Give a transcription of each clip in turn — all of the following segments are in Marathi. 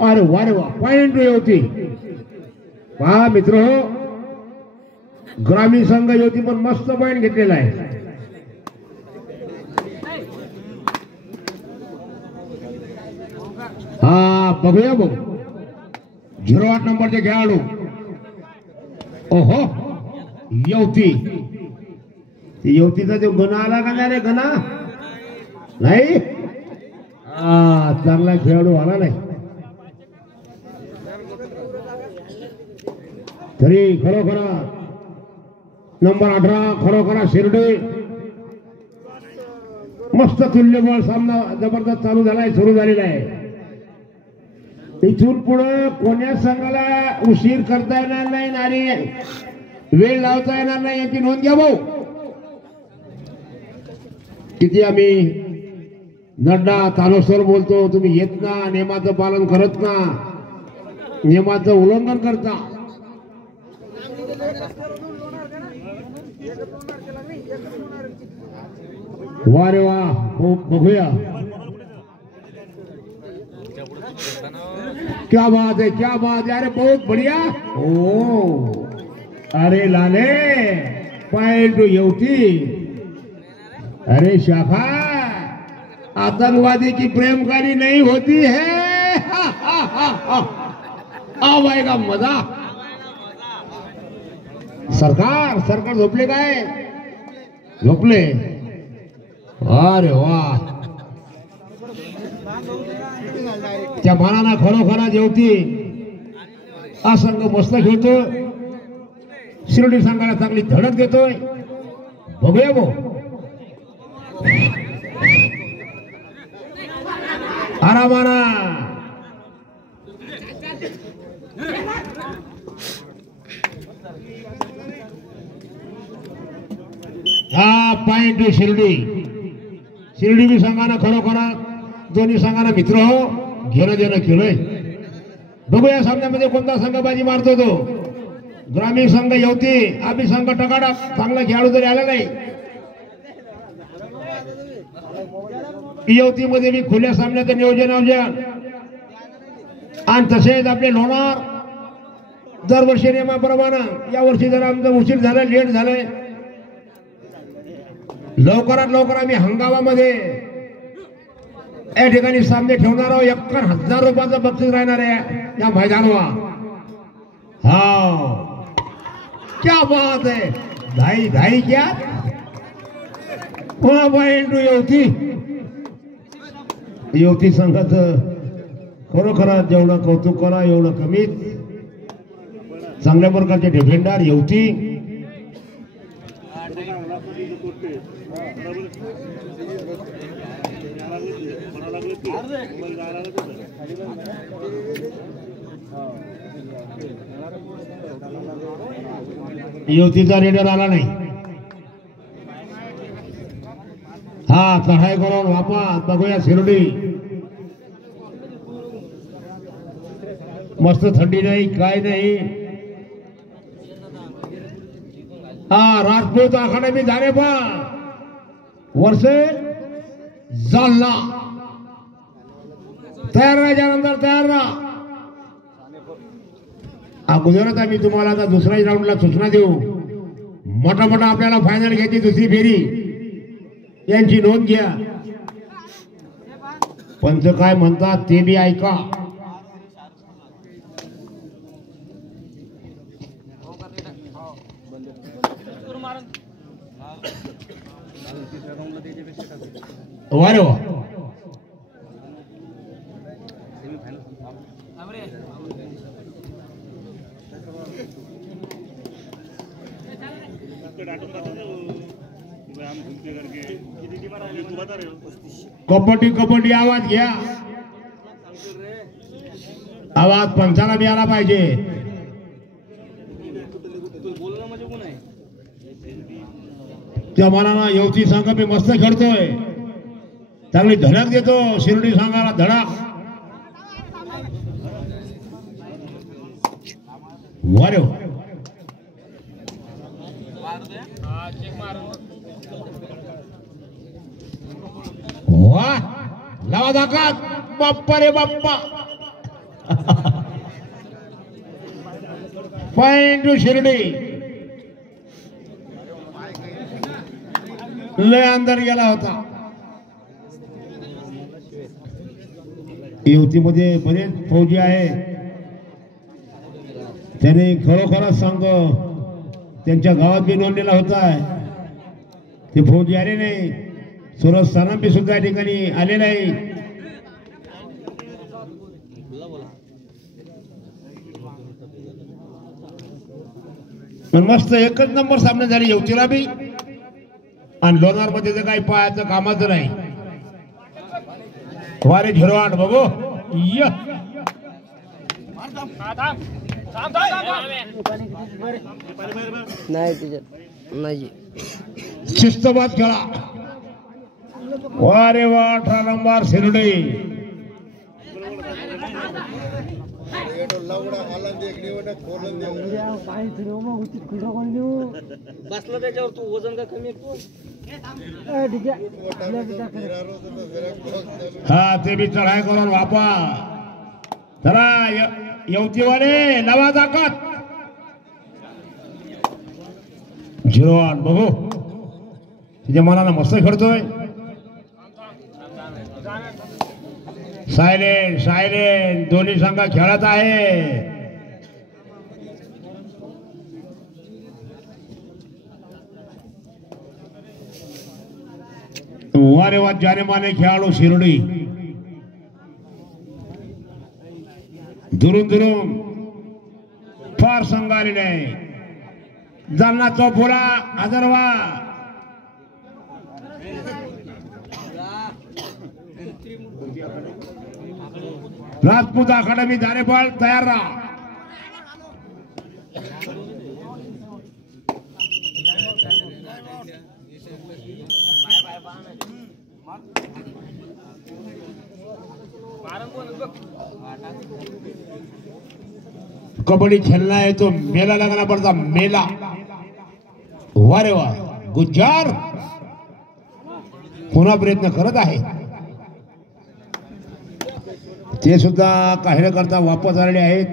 अरे वा रे वा, पॉइंट होती पहा मित्र हो. ग्रामीण संघ होती पण मस्त पॉइंट घेतलेला आहे. हा बघूया बघ 08 नंबरचे खेळाडू. ओहो युवती, युवतीचा जो गणा आला का नाही रे, गणा नाही. चांगला खेळाडू आला नाही तरी खरोखर नंबर 18 खरोखर शिर्डी. मस्त तुल्यबळ सामना जबरदस्त चालू झालाय, सुरू झालेला आहे. इथून पुढे कोण्या संघाला उशीर करता येणार नाही आणि वेळ लावता येणार नाही याची नोंद घ्या भाऊ. किती आम्ही नड्डा तानोसर बोलतो, तुम्ही येत ना, नियमाचं पालन करत ना, नियमाचं उल्लंघन करता. वा रे वा, बघूया क्या बात है, क्या बात है. अरे बहुत बढ़िया. ओ अरे लाले पॉइंट युवती. अरे शाखा आतंकवादी की प्रेम कहानी नहीं होती है. अब आएगा मजा. सरकार झोपले काय, झोपले. अरे वा, त्या मानानं खरोखर जेवती हा संघ मस्त खेळतो. शिर्डी संघाला चांगली धडक देतोय. बघूया भाऊ. आरामाना हा पॉइंट शिर्डी. शिर्डी संघानं खरोखर दोन्ही संघांना मित्र हो घेणं देणं केलंय. बघूया सामन्यामध्ये कोणता संघ बाजी मारतो तो. ग्रामीण संघ युवती, आम्ही संघ टकाडक. चांगला खेळाडू जरी आला नाही. युवतीमध्ये मी खुल्या सामन्याचं नियोजन आणि तसेच आपले लोणार दरवर्षी नियमाप्रमाणे यावर्षी जरा आमचं उशीर झाला, लेट झालंय. लवकरात लवकर आम्ही हंगामामध्ये या ठिकाणी सामने ठेवणार आहोत. 51,000 रुपयाचं बक्षीस राहणार आहे या मैदानावर. हा क्या बात है, धाई धाई क्या पॉइंट युवती. युवती संघाचं खरोखर जेवढं कौतुक करा एवढं कमीच. चांगल्या प्रकारचे डिफेंडर युवती. युवतीचा रेडर आला नाही. हा चढाई करून वापस. बघूया शिर्डी. मस्त थंडी नाही काय नाही. हा राजपूत अकादमी झाले पा वर्ष जालना. तयार राहिल्यानंतर तयार राहा. अगोदरच आम्ही तुम्हाला आता दुसऱ्या राऊंडला सूचना देऊ. मोठा मोठा आपल्याला फायनल घ्यायची दुसरी फेरी, यांची नोंद घ्या. पंच काय म्हणतात ते बी ऐका. वा रे वा. कबड्डी कबड्डी आवाज घ्या. आवाज पंचाला बी आला पाहिजे. त्या मनाला युवती संघ मी मस्त खेळतोय. चांगली धडक देतो शिर्डी संघाला धडक. वारे वा लावा दाखत. बाप्पा रे बाप्पा. Point to Shirdi. लय अंदर गेला होता. युतीमध्ये बरेच फौजी आहे. त्याने खरोखरच सांग त्यांच्या गावात बी नोंदलेला होता. ते फौजी आले नाही. सुरज सानंबी सुद्धा या ठिकाणी आले नाही. पण मस्त एकच नंबर सामने झाले युतीला बी आणि लोणार मध्ये तर काही पाहायचं कामाचं नाही. वारे 08 बघू य नाही शिस्तबाद खेळा. वारे वा 18 नंबर शिर्डी. बसला त्याच्यावर तू वजन का कमी हा ते बी चढाई करून वापा. चला यवतीवाले नवा ताकद 08 बघू तिच्या मनाला मस्त खेळतोय. सायलेंट सायलेंट दोन्ही संघ खेळत आहे. वारे वा जाने माने खेळाडू शिर्डी. दुरून दुरून फार संघ आलेले आहे. जालना चौफुला आदरवा राजपूत अकादमी धारेपाळ तयार राहा. कबड्डी खेलना है तो मेला लगाना पड़ता. मेला वारे वा गुज्जार पुन्हा प्रयत्न करत आहे. ते सुद्धा काही न करता वापस आलेले आहेत.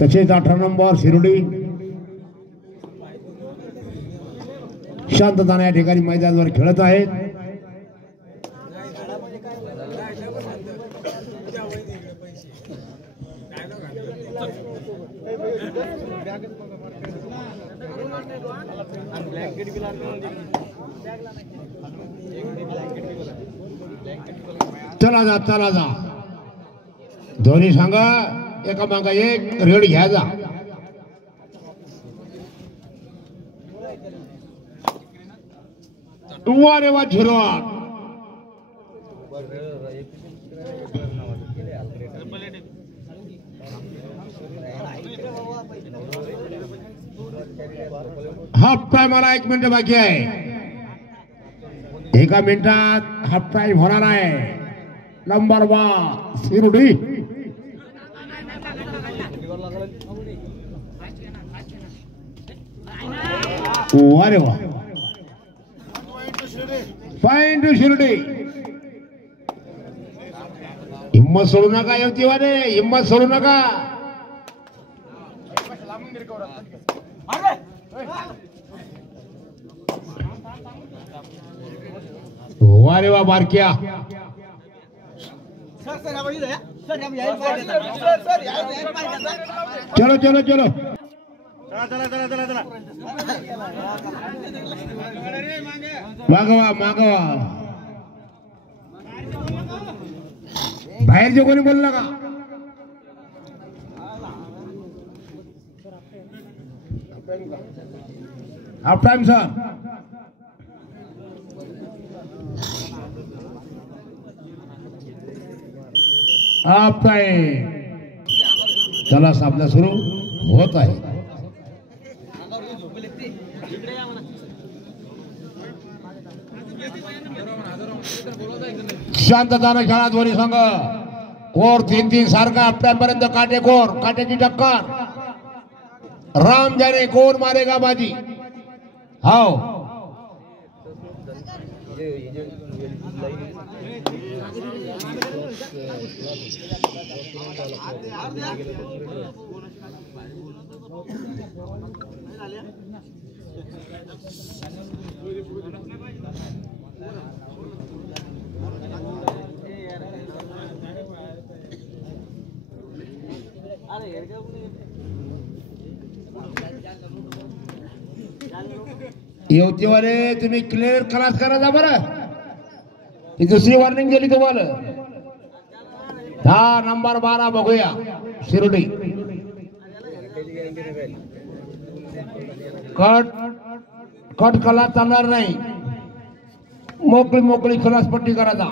तसेच 18 नंबर शिर्डी शांतताने या ठिकाणी मैदानावर खेळत आहेत. चला जा दोन्ही संघ एका मागा एक रेड घ्या जा. वारे वा 08 हाफ टाइमला 1 मिनिट बाकी आहे. 1 मिनिटात हाफ टाइम होणार आहे. नंबर 1 शिर्डी. अरे वा पॉइंट टू शिर्डी. हिम्मत सोडू नका युवतीवाले. हिम्मत सोडू नका. वारे वा बारक्या. चलो चलो चलो मागवा मागवा. बाहेर जे कोणी बोलला का. Half time sir. Half time. चला सामना सुरू होत आहे. शांतताने खेळा दोन्ही संघ. कोर 3-3 सारखा पर्यंत काटेकोर. काट्याची टक्कर. राम जाने कोण मारेगा बाजी. हाव युवतीवाले तुम्ही क्लिअर क्लास करा जा बरं. ही दुसरी वॉर्निंग गेली तुम्हाला. 10 नंबर 12 बघूया शिर्डी. कट कट कला चालणार नाही. मोकळी मोकळी खलास पट्टी करायचा.